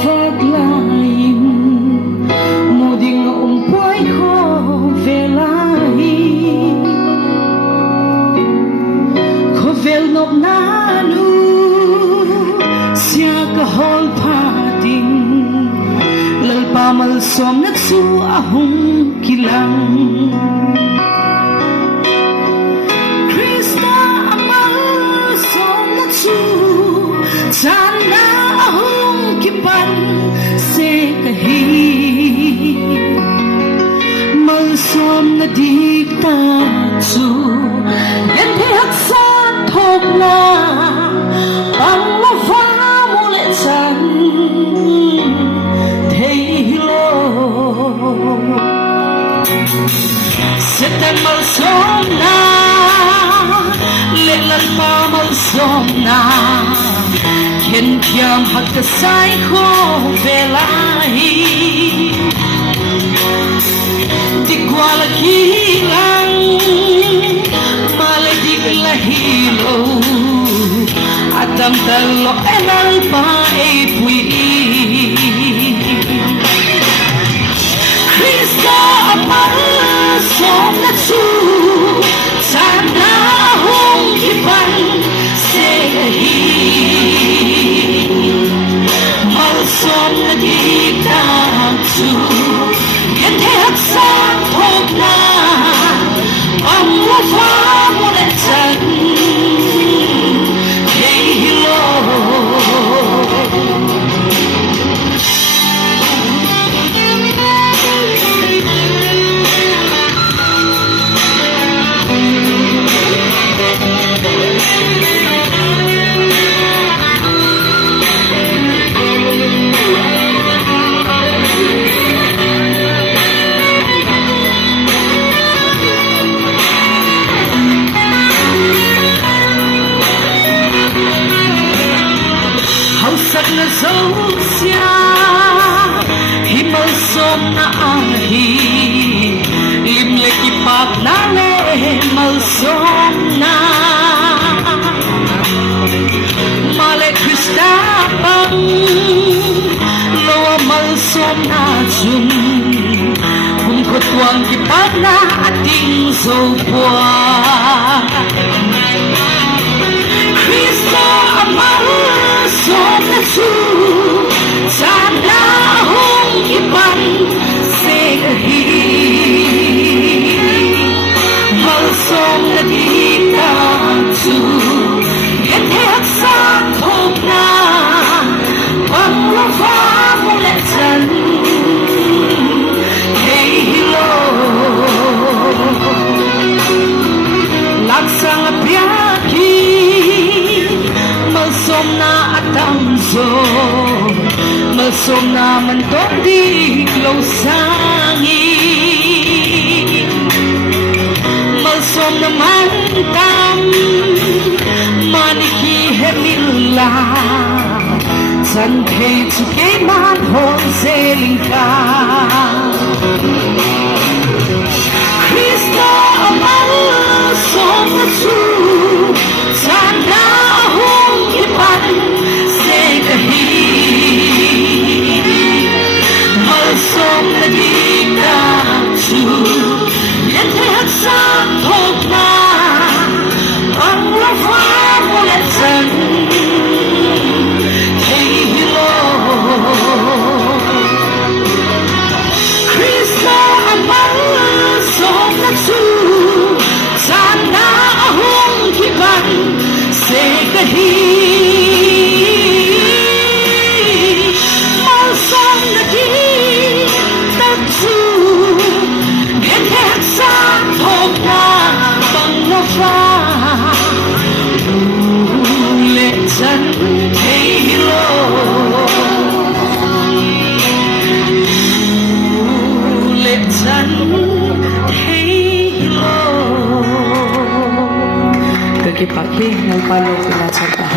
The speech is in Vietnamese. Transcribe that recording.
vaglaim moding umpoy ko velahi ko velnop nanu sia ka hol pating lalpamal som nagsu ahong kilang sana ahong kipan se kahi malsom na dikta su yate haksa thok na ang mafa mule chan theilo setan malsom na lelan pa malsom na Khen kiam hak ta sai ko velahi dikwala kilang maladik lahilo atam talo enal pa e pui Krista apal som na chu sana hong kipan sehi som na dikta su yan te haksa thok na ang wafa mo na chan hey hilo sắc là dấu xia himal som na ahi lim le ki pak na le mal som na male krista pang lo mal som na chun hum ko tuang ki pak na ating zo bua krista amal som na chu sana hong ipan se kahi mal som na dikta chu yan te haksa thok na pang wafa mo le chan hey hilo laksang apyaki malsom na atam zo malsom na mantok di lo sangi malsom na mantam maniki hemilla san kay chuke man hon selingka Krista amal som na chu sana hong ipan se kahi malsom na dikta chu yan te haksa thok na ang wafa mo le chan hey hilo Krista amal som na chu sana hong kipan se kahi malsom na dikta chu yan te haksa thok na bang wafa mule chan hey hilo mule chan hey hilo kaki pakai mau palo kena